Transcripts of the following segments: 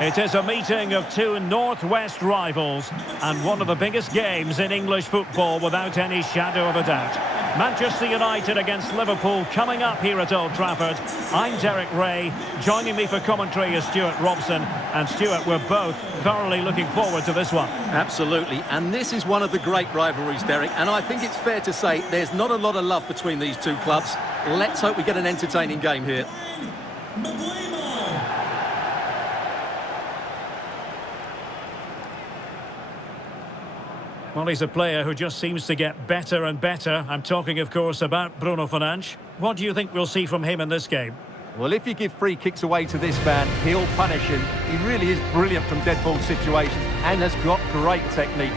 It is a meeting of two northwest rivals and one of the biggest games in English football without any shadow of a doubt. Manchester United against Liverpool coming up here at Old Trafford. I'm Derek Ray. Joining me for commentary is Stuart Robson. And Stuart, we're both thoroughly looking forward to this one. Absolutely, and this is one of the great rivalries, Derek, and I think it's fair to say there's not a lot of love between these two clubs. Let's hope we get an entertaining game here. Well, he's a player who just seems to get better and better. I'm talking, of course, about Bruno Fernandes. What do you think we'll see from him in this game? Well, if you give free kicks away to this man, he'll punish him. He really is brilliant from dead ball situations and has got great technique.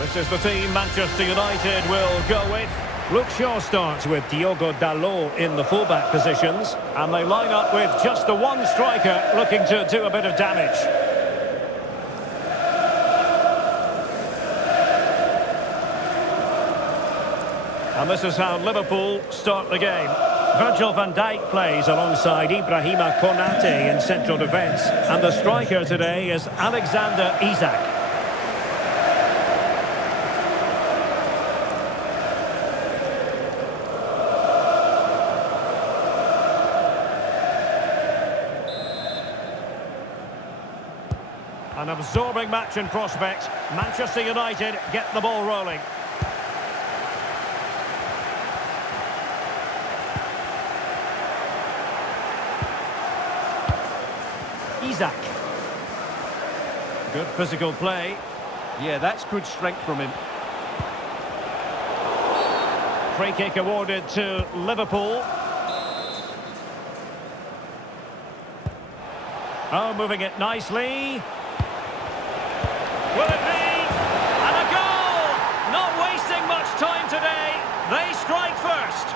This is the team Manchester United will go with. Luke Shaw starts with Diogo Dalot in the fullback positions. And they line up with just the one striker looking to do a bit of damage. And this is how Liverpool start the game. Virgil van Dijk plays alongside Ibrahima Konate in central defence. And the striker today is Alexander Isak. An absorbing match in prospect. Manchester United get the ball rolling. Isak. Good physical play. Yeah, that's good strength from him. Free kick awarded to Liverpool. Oh, moving it nicely. Will it be? And a goal! Not wasting much time today. They strike first.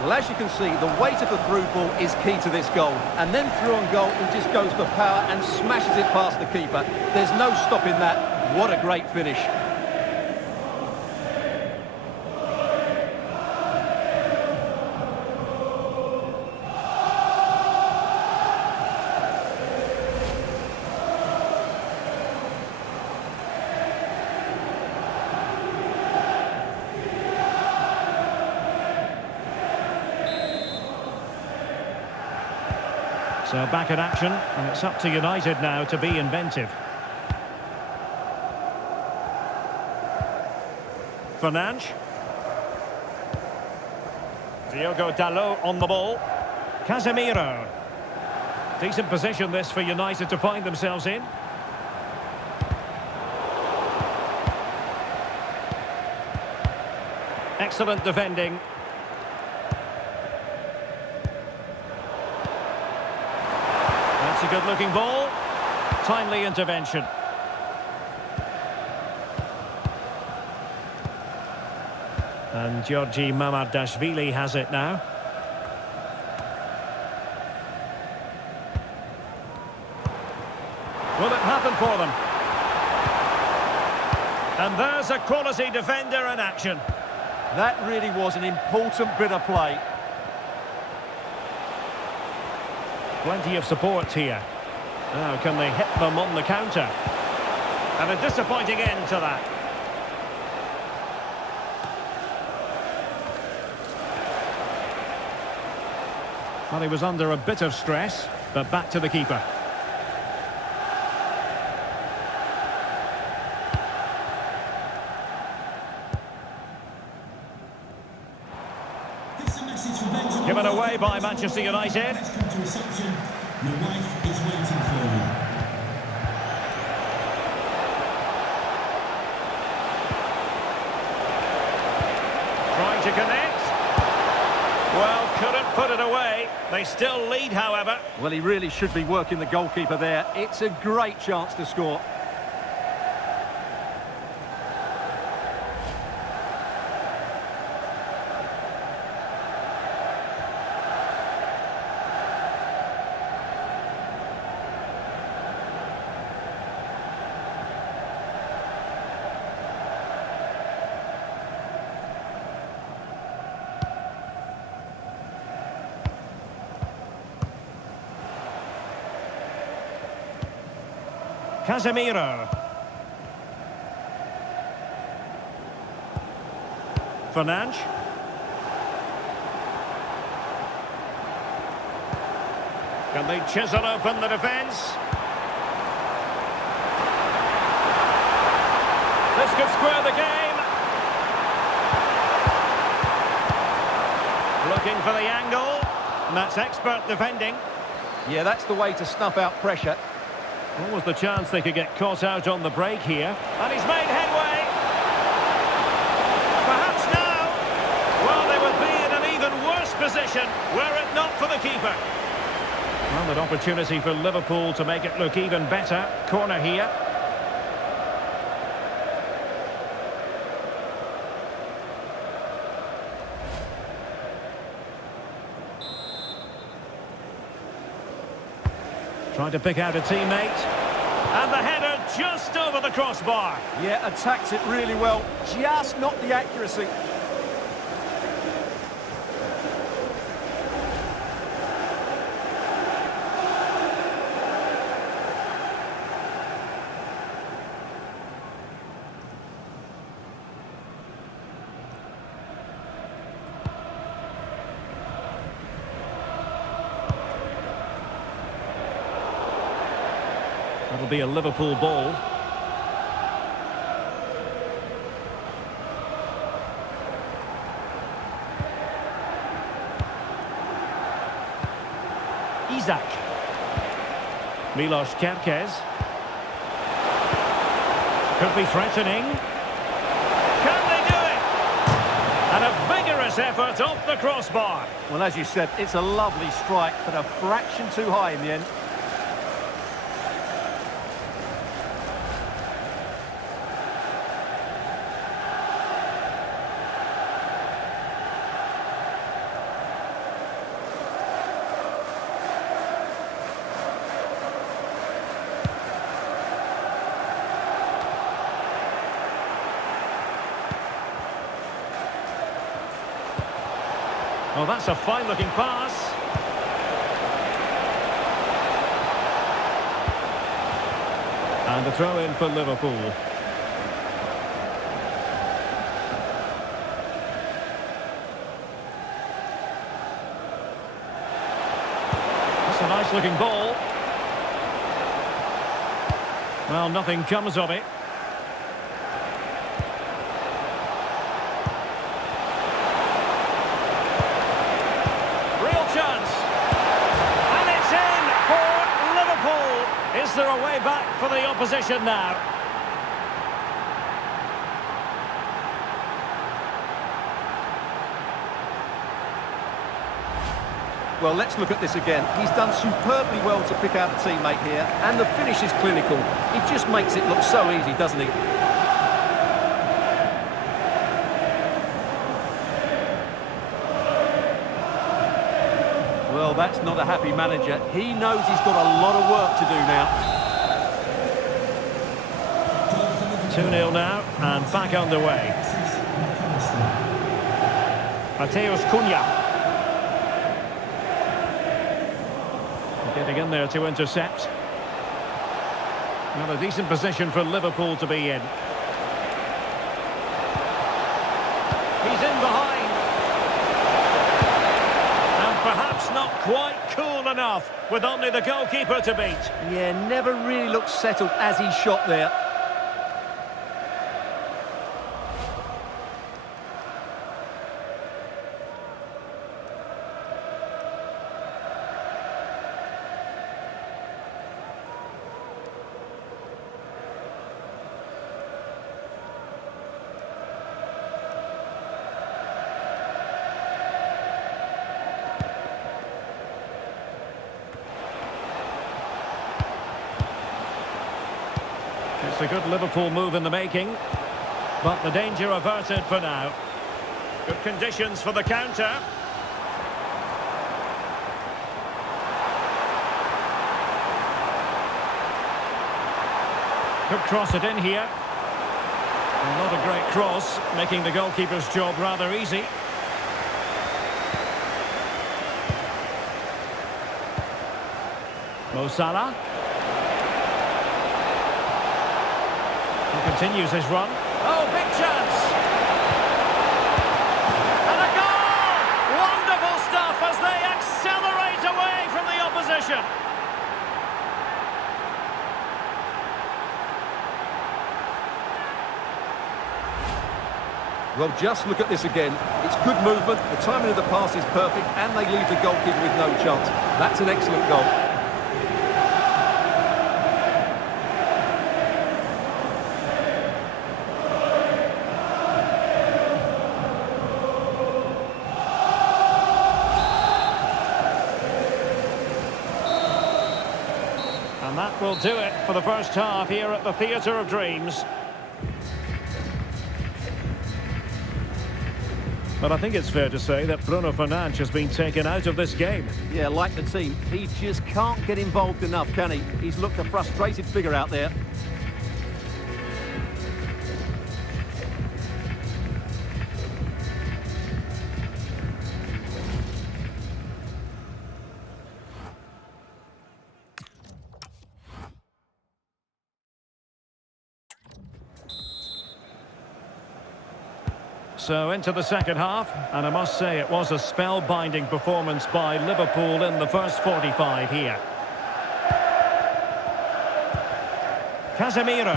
Well, as you can see, the weight of the through ball is key to this goal. And then through on goal, he just goes for power and smashes it past the keeper. There's no stopping that. What a great finish. So back in action, and it's up to United now to be inventive. Fernandes. Diogo Dalot on the ball. Casemiro. Decent position this for United to find themselves in. Excellent defending. That's a good-looking ball. Timely intervention. And Georgi Mamardashvili has it now. Will it happen for them? And there's a quality defender in action. That really was an important bit of play. Plenty of support here. Now, can they hit them on the counter? And a disappointing end to that. Well, he was under a bit of stress, but back to the keeper. Given away by Manchester United. Your wife is waiting for you. Trying to connect. Well, Couldn't put it away. They still lead, however. Well, he really should be working the goalkeeper there. It's a great chance to score. Casemiro. Fernandes. Can they chisel open the defence? This could square the game. Looking for the angle. And that's expert defending. Yeah, that's the way to snuff out pressure. What was the chance they could get caught out on the break here? And he's made headway. Perhaps now. Well, they would be in an even worse position were it not for the keeper. Well, an opportunity for Liverpool to make it look even better. Corner here. Trying to pick out a teammate. And the header just over the crossbar. Yeah, attacks it really well. Just not the accuracy. That'll be a Liverpool ball. Isak. Milos Kerkez. Could be threatening. Can they do it? And a vigorous effort off the crossbar. Well, as you said, it's a lovely strike, but a fraction too high in the end. Well, that's a fine-looking pass. And a throw-in for Liverpool. That's a nice-looking ball. Well, nothing comes of it. Is there a way back for the opposition now? Well, let's look at this again. He's done superbly well to pick out a teammate here, and the finish is clinical. He just makes it look so easy, doesn't he? Well, that's not a happy manager. He knows he's got a lot of work to do now. 2-0 now, and back underway. Mateus Cunha. Getting in there to intercept. Well, a decent position for Liverpool to be in. He's in behind. Perhaps not quite cool enough with only the goalkeeper to beat. Yeah, never really looked settled as he shot there. It's a good Liverpool move in the making, but the danger averted for now. Good conditions for the counter. Could cross it in here. Well, not a great cross, making the goalkeeper's job rather easy. Mo Salah. He continues his run. Oh, big chance! And a goal! Wonderful stuff as they accelerate away from the opposition. Well, just look at this again. It's good movement, the timing of the pass is perfect, and they leave the goalkeeper with no chance. That's an excellent goal. And that will do it for the first half here at the Theatre of Dreams. But I think it's fair to say that Bruno Fernandes has been taken out of this game. Yeah, like the team, he just can't get involved enough, can he? He's looked a frustrated figure out there. So into the second half, and I must say it was a spellbinding performance by Liverpool in the first 45 here. Casemiro.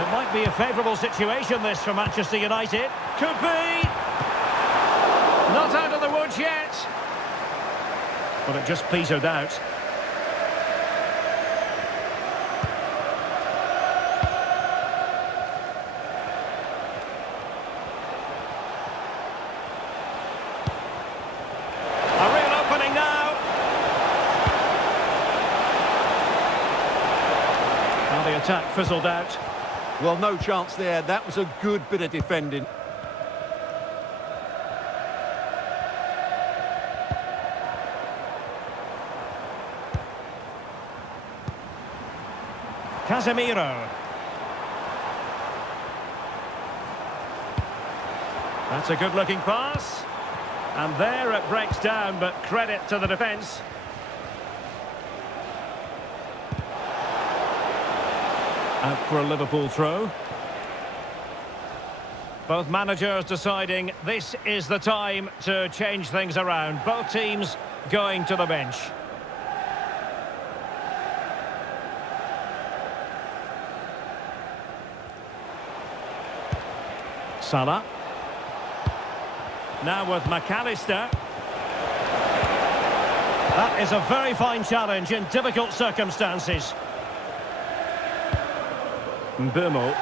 It might be a favourable situation, this, for Manchester United. Could be! Not out of the woods yet. But it just petered out. A real opening now. Now the attack fizzled out. Well, no chance there. That was a good bit of defending. Casemiro. That's a good-looking pass. And there it breaks down, but credit to the defence. Out for a Liverpool throw. Both managers deciding this is the time to change things around. Both teams going to the bench. Salah. Now with McAllister. That is a very fine challenge in difficult circumstances. Mbeumo.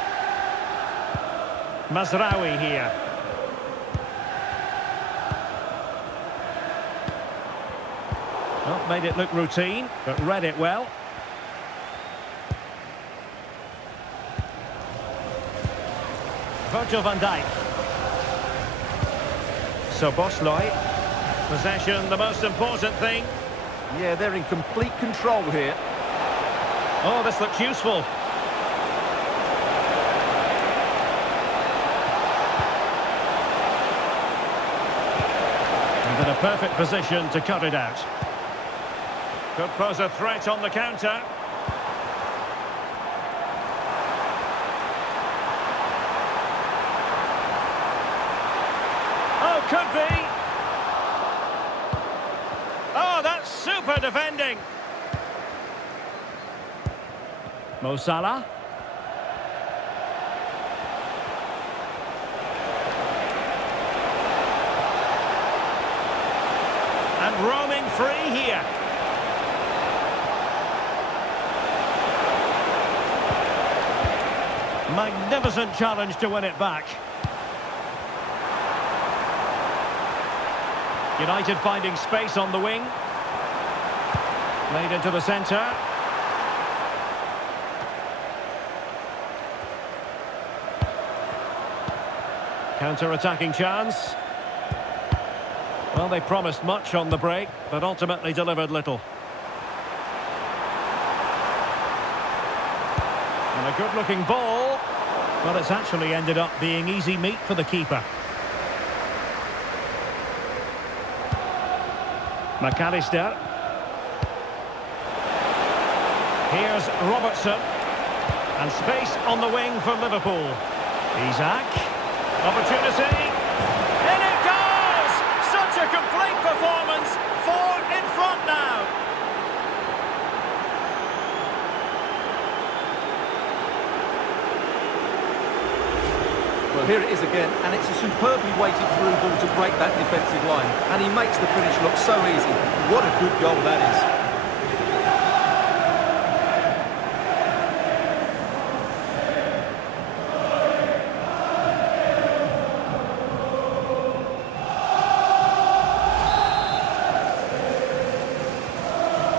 Mazraoui here. Well, made it look routine, but read it well. Virgil van Dijk. So Bosley. Possession, the most important thing. Yeah, they're in complete control here. Oh, this looks useful. And in a perfect position to cut it out. Could pose a threat on the counter. Oh, could be. Oh, that's super defending. Mo Salah. And roaming free here. Magnificent challenge to win it back. United finding space on the wing. Played into the centre. Counter-attacking chance. Well, they promised much on the break, but ultimately delivered little. And a good-looking ball. Well, it's actually ended up being easy meat for the keeper. McAllister. Here's Robertson. And space on the wing for Liverpool. Isak. Opportunity. In it goes! Such a complete performance. 4 in front now. Well, here it is again, and it's a superbly weighted through ball to break that defensive line. And he makes the finish look so easy. What a good goal that is.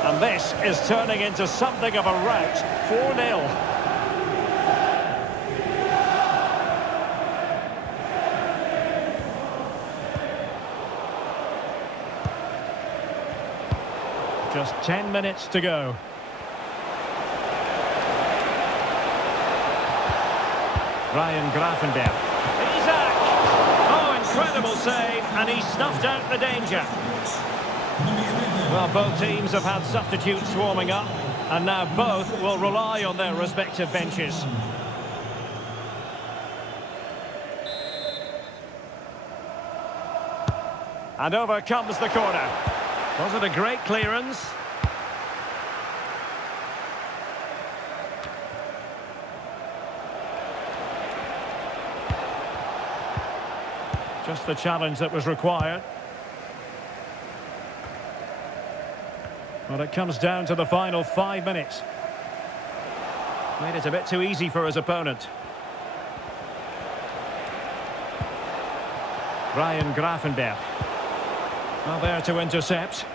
And this is turning into something of a rout. 4-0. Just 10 minutes to go. Ryan Grafenberg. Isak! Oh, incredible save, and he snuffed out the danger. Well, both teams have had substitutes warming up, and now both will rely on their respective benches. And over comes the corner. Was it a great clearance? Just the challenge that was required. Well, it comes down to the final 5 minutes. Made it a bit too easy for his opponent. Ryan Grafenberg. Well, there to intercept.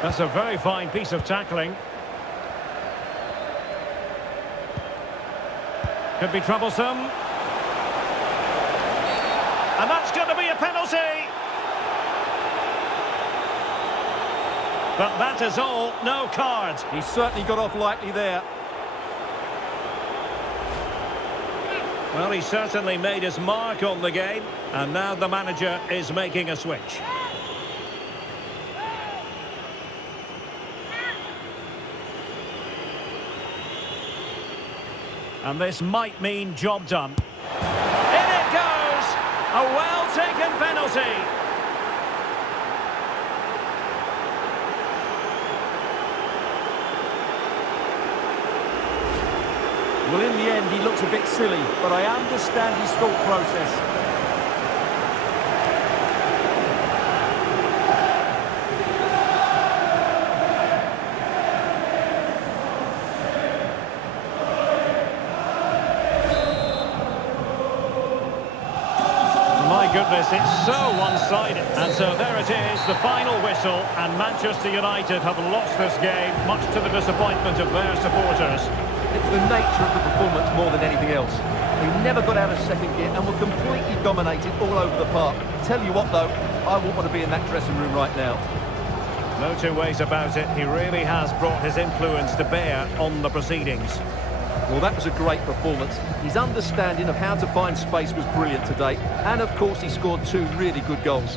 That's a very fine piece of tackling. Could be troublesome. And that's going to be a penalty. But that is all, no card. He certainly got off lightly there. Well, he certainly made his mark on the game, and now the manager is making a switch. And this might mean job done. In it goes! A well-taken penalty. Well, in the end, he looks a bit silly, but I understand his thought process. My goodness, it's so one-sided. And so there it is, the final whistle, and Manchester United have lost this game, much to the disappointment of their supporters. It's the nature of the performance more than anything else. They never got out of second gear and were completely dominated all over the park. Tell you what, though, I wouldn't want to be in that dressing room right now. No two ways about it. He really has brought his influence to bear on the proceedings. Well, that was a great performance. His understanding of how to find space was brilliant today. And, of course, he scored 2 really good goals.